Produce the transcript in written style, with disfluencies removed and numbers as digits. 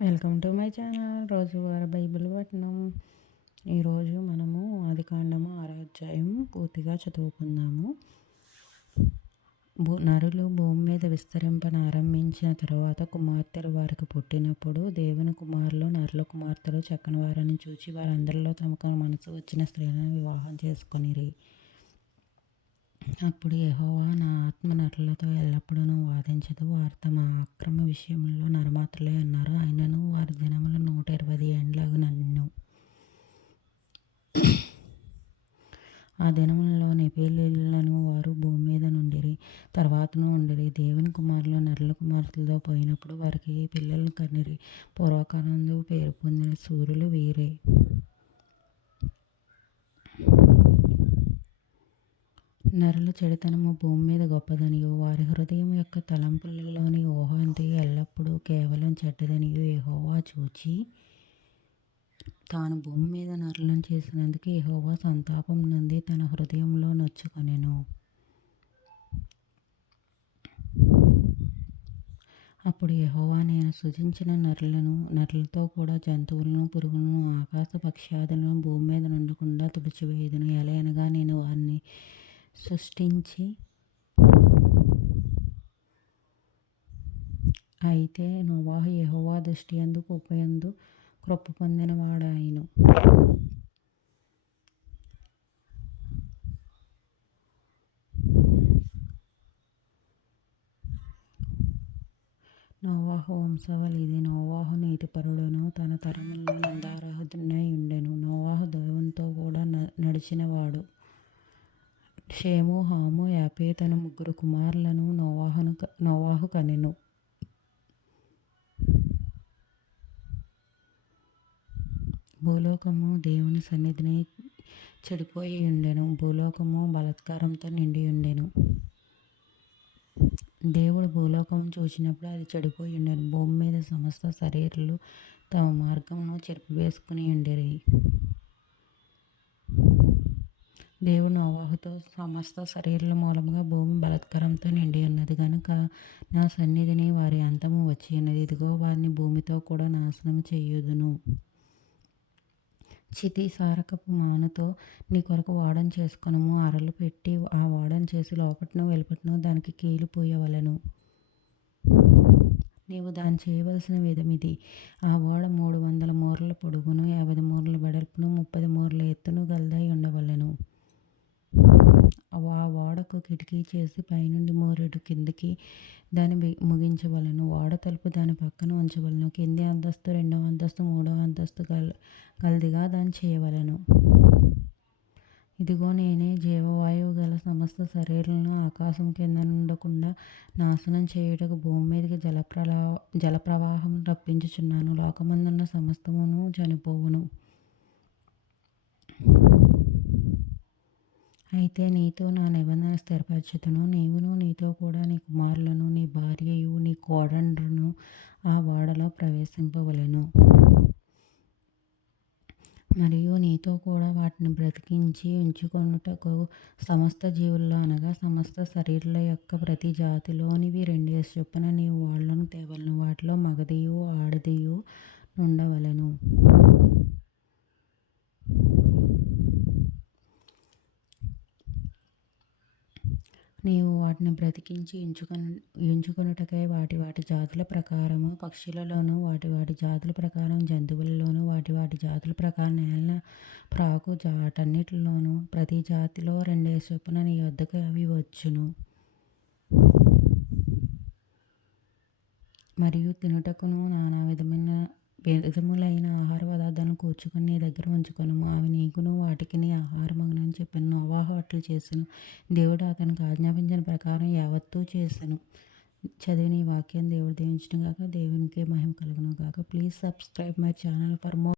Welcome to my channel రోజువారీ Bible పఠనం. ఈరోజు మనము ఆదికాండము 6వ అధ్యాయం పూర్తిగా చదువుకుందాము. నరులు భూమి మీద విస్తరింపనారంభించిన తరువాత కుమార్తెలు వారికి పుట్టినప్పుడు దేవుని కుమారులు నరుల కుమార్తెలు చక్కని వారిని చూచి వారందరిలో తమకు మనసు వచ్చిన స్త్రీలను వివాహం చేసుకొనిరి. అప్పుడు యెహోవా, నా ఆత్మ నరులతో ఎల్లప్పుడూ వాదించదు, వారు తమ అక్రమ విషయంలో నరమాత్రులే అన్నారు. అయినను వారి దినములు 120 ఏండ్లగునెను. ఆ దినములలో నెఫీలీయులను వారు భూమి మీద నుండిరి, తర్వాతను ఉండిరి. దేవుని కుమారులు నరుల కుమార్తెలతో పోయినప్పుడు వారికి పిల్లలను కనిరి. పూర్వకాలమందు పేరు పొందిన శూరులు వీరే. నరుల చెడుతనము భూమి మీద గొప్పదనియు వారి హృదయం యొక్క తలంపులలోని ఊహ అంతయు ఎల్లప్పుడూ కేవలం చెడ్డదనియు యెహోవా చూచి తాను భూమి మీద నరులను చేసినందుకు యెహోవా సంతాపం నొంది తన హృదయంలో నొచ్చుకొనెను. అప్పుడు యెహోవా, నేను సృజించిన నరులతో కూడా జంతువులను, పురుగులను, ఆకాశ పక్షాదులను భూమి మీద నుండకుండా తుడిచివేయుదును. ఎలయనగా నేను వారిని సృష్టించి అయితే నోవాహు యెహోవా దృష్టియందు కృప పొందిన వాడాయెను. నోవాహు వంశావళి ఇది. నోవాహు నీతిపరుడును తన తరములలో నిందారహితుడై ఉండెను. నోవాహు దేవునితో కూడా నడిచినవాడు. షేము, హాము, యాఫెతు అను 3 కుమారులను నోవాహు కనెను. భూలోకము దేవుని సన్నిధిని చెడిపోయి ఉండెను. భూలోకము బలాత్కారంతో నిండి ఉండెను. దేవుడు భూలోకము చూచినప్పుడు అది చెడిపోయి ఉండెను. భూమి మీద సమస్త శరీరులు తమ మార్గమును చెరిపివేసుకుని ఉండిరి. దేవుడు నోవాహుతో, సమస్త శరీరుల మూలముగా భూమి బలాత్కారంతో నిండి ఉన్నది గనుక నా సన్నిధిని వారి అంతము వచ్చి ఉన్నది. ఇదిగో, వారిని భూమితో కూడా నాశనము చేయుదును. చితి సారకపు మానుతో నీ కొరకు ఓడను చేసుకొనుము. అరలు పెట్టి ఆ ఓడను చేసి లోపటను వెలుపటను దానికి కీలు పూయవలెను. నీవు దాన్ని చేయవలసిన విధమిది. ఆ ఓడ 300 మూరల పొడుగును, 50 మూరల వెడల్పును, 30 మూరల ఎత్తును గలదై ఉండవలెను. ఆ ఓడకు కిటికీ చేసి పైనుండి మూరెడు కిందికి దాన్ని ముగించవలెను. ఓడ తలుపు దాని పక్కన ఉంచవలెను. కింది అంతస్తు, 2వ అంతస్తు, 3వ అంతస్తు గలదిగా దాన్ని చేయవలెను. ఇదిగో, నేనే జీవవాయువు గల సమస్త శరీరులను ఆకాశం కింద నుండకుండా నాశనం చేయుటకు భూమి మీదకి జలప్రవాహం రప్పించుచున్నాను. లోకమందున్న సమస్తమును చనిపోవును. అయితే నీతో నా నిబంధన స్థిరపరచుదును. నీవును, నీతో కూడా నీ కుమారులను, నీ భార్యయు, నీ కోడండ్రును ఆ ఓడలో ప్రవేశింపవలెను. మరియు నీతో కూడా వాటిని బ్రతికించి ఉంచుకొనుటకు సమస్త జీవుల్లో అనగా సమస్త శరీరుల యొక్క ప్రతి జాతిలోనివి 2 చొప్పున నీవు వాళ్ళను తేవలెను. వాటిలో మగదియు ఆడదియు నుండవలెను. నీవు వాటిని బ్రతికించి ఉంచుకొనుటకై వాటి జాతుల ప్రకారము పక్షులలోను, వాటి జాతుల ప్రకారం జంతువులలోను, వాటి జాతుల ప్రకారం నేల ప్రాకు వాటన్నిటిలోను ప్రతి జాతిలో 2 చొప్పున నీ యొద్దకు అవి వచ్చును. మరియు తినుటకును నానా విధములైన ఆహార పదార్థాలను కూర్చుకొని నీ దగ్గర ఉంచుకొనుము. అవి నీకును వాటికిని ఆహారమగునని చెప్పాను. నోవాహు అట్లు చేసెను. దేవుడు అతనికి ఆజ్ఞాపించిన ప్రకారం యావత్తూ చేసెను. చదివిన ఈ వాక్యం దేవుడు దీవించును గాక. దేవునికే మహిమ కలుగును గాక. Please subscribe my channel for more.